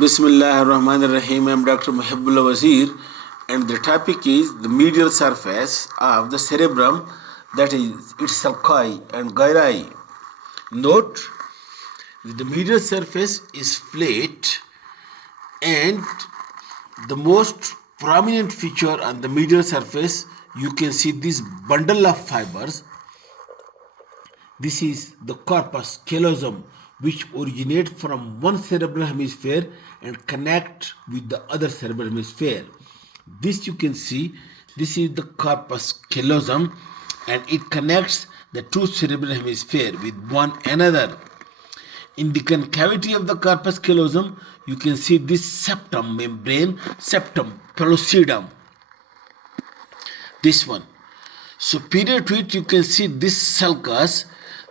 Bismillah ar-Rahman ar-Rahim. I am Dr. Mohibullah Wazir, and the topic is the medial surface of the cerebrum, that is its sulci and gyri. Note, the medial surface is flat, and the most prominent feature on the medial surface, you can see this bundle of fibers. This is the corpus callosum, which originate from one cerebral hemisphere and connect with the other cerebral hemisphere. This you can see, this is the corpus callosum, and it connects the two cerebral hemisphere with one another. In the concavity of the corpus callosum, you can see this septum membrane, septum pellucidum. This one. Superior to it, you can see this sulcus.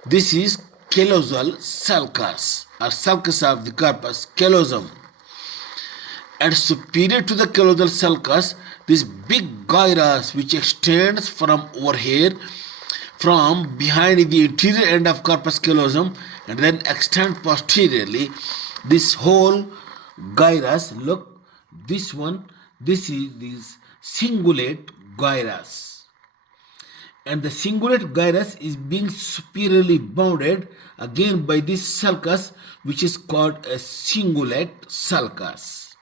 This is callosal sulcus or sulcus of the corpus callosum. And superior to the callosal sulcus, this big gyrus which extends from over here, from behind the interior end of corpus callosum, and then extend posteriorly. This whole gyrus, look, this one, this is this cingulate gyrus. And the cingulate gyrus is being superiorly bounded again by this sulcus, which is called a cingulate sulcus.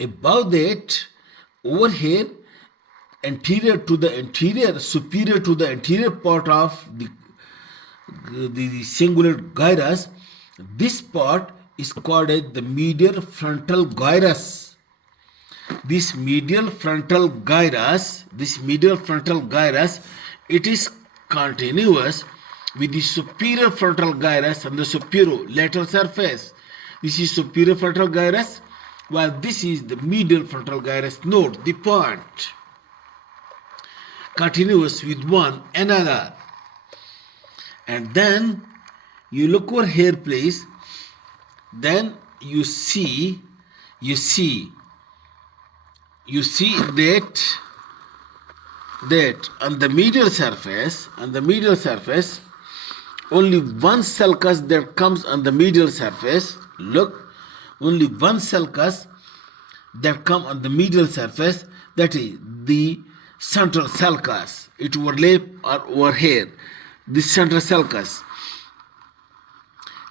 Above that, over here, superior to the anterior part of the cingulate gyrus, this part is called as the medial frontal gyrus. This medial frontal gyrus, it is continuous with the superior frontal gyrus and the superolateral surface. This is superior frontal gyrus, while this is the medial frontal gyrus. Note the point. Continuous with one another. And then you look over here, please. Then you see that on the medial surface, only one sulcus that comes on the medial surface. Look, only one sulcus that come on the medial surface, that is the central sulcus. It overlap or over here, this central sulcus.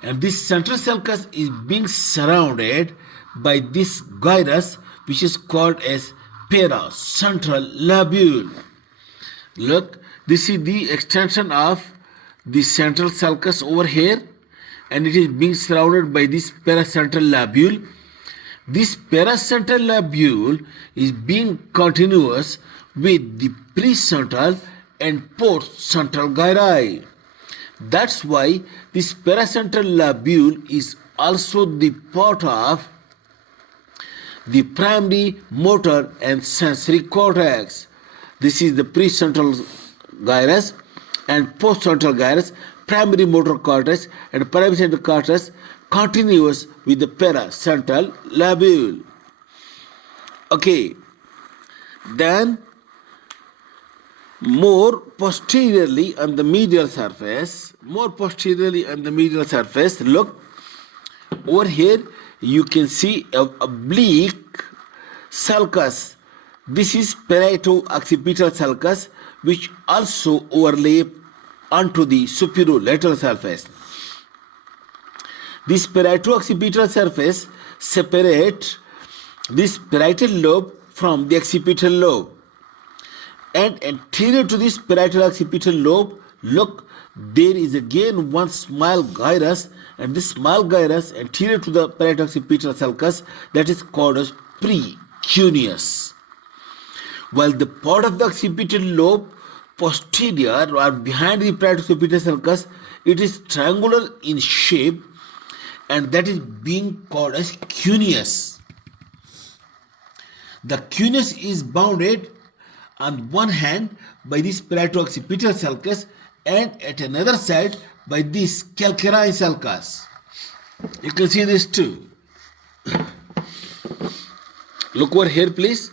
And this central sulcus is being surrounded by this gyrus, which is called as paracentral lobule. Look, this is the extension of the central sulcus over here, and it is being surrounded by this paracentral lobule. This paracentral lobule is being continuous with the precentral and postcentral gyri. That's why this paracentral lobule is also the part of the primary motor and sensory cortex. This is the precentral gyrus and postcentral gyrus, primary motor cortex and paracentral cortex, continuous with the paracentral lobule. Okay, then more posteriorly on the medial surface, look, over here you can see a oblique sulcus. This is parieto-occipital sulcus, which also overlap onto the superolateral surface. This parieto-occipital surface separates this parietal lobe from the occipital lobe. And anterior to this parietal occipital lobe, look, there is again one small gyrus, and this small gyrus anterior to the parietal occipital sulcus, that is called as precuneus. While the part of the occipital lobe posterior or behind the parietal occipital sulcus, it is triangular in shape, and that is being called as cuneus. The cuneus is bounded on one hand by this parieto-occipital sulcus, and at another side by this calcareous sulcus. You can see this too. Look over here, please.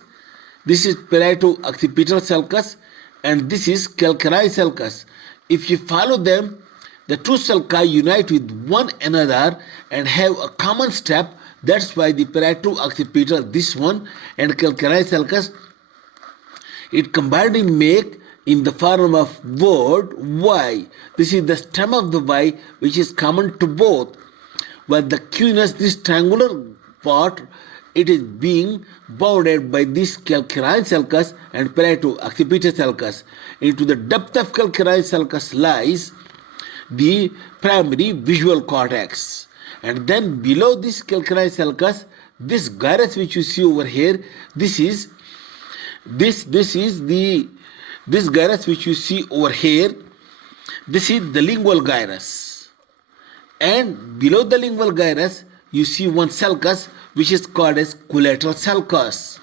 This is parieto-occipital sulcus, and this is calcareous sulcus. If you follow them, The two sulci unite with one another and have a common step. That's why the parieto occipital, this one, and calcareous sulcus, it combining make in the form of word Y. This is the stem of the Y, which is common to both. But the cunus, this triangular part, it is being bounded by this calcareous sulcus and parieto occipital sulcus. Into the depth of calcareous sulcus lies the primary visual cortex, and then below this calcareous sulcus, this gyrus which you see over here, this gyrus which you see over here, this is the lingual gyrus, and below the lingual gyrus you see one sulcus which is called as collateral sulcus.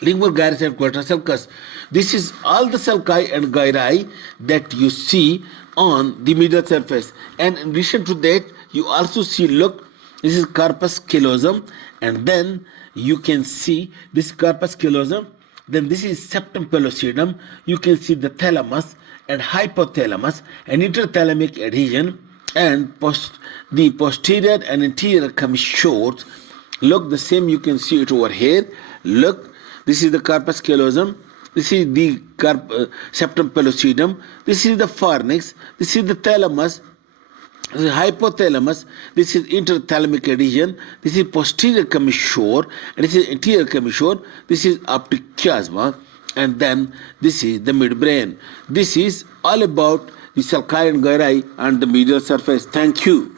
Lingual gyrus and collateral sulcus. This is all the sulci and gyri that you see on the medial surface. And in addition to that, you also see, look, this is corpus callosum, and then you can see this corpus callosum. Then this is septum pellucidum. You can see the thalamus and hypothalamus and interthalamic adhesion, and the posterior and anterior commissures. Look, the same you can see it over here. Look, this is the corpus callosum. This is the septum pellucidum. This is the fornix. This is the thalamus. This is hypothalamus. This is interthalamic adhesion. This is posterior commissure, and this is anterior commissure. This is optic chiasma, and then this is the midbrain. This is all about the sulci and gyri and the medial surface. Thank you.